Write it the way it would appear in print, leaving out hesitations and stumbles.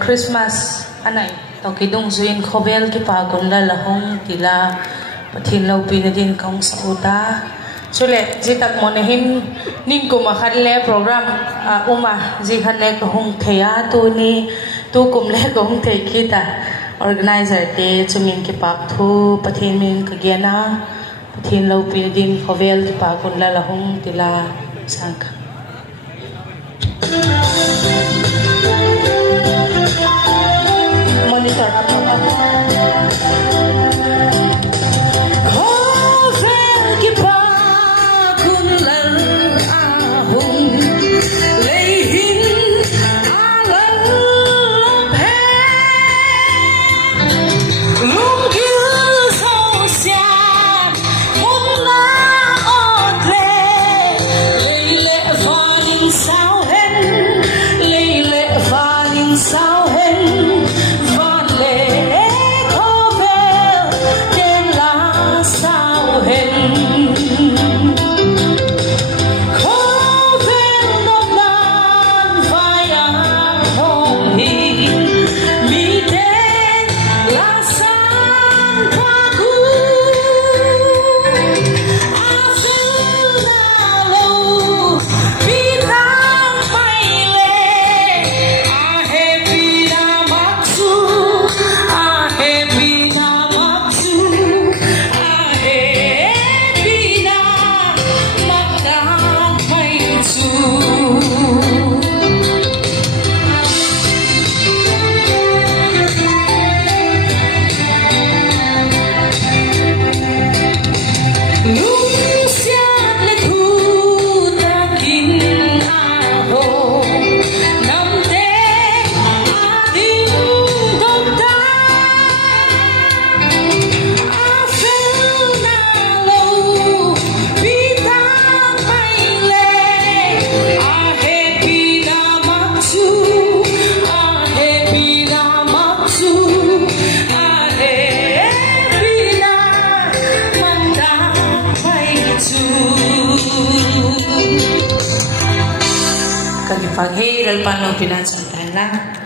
Christmas anai toki dong zuin khobel ki pa gonla lahong tila pathin lo pinadin kong sauta sule jitak monehin ning ko makhalle program uma ji khanle ko hong theya tu ni tu kumle ko hong thei kita organizer te chumin ki pak thu pathin min ka gena pathin lo pinadin khobel ki pa gonla lahong tila sangka monitor apa Pag-hiral pa nung pinansantan lang.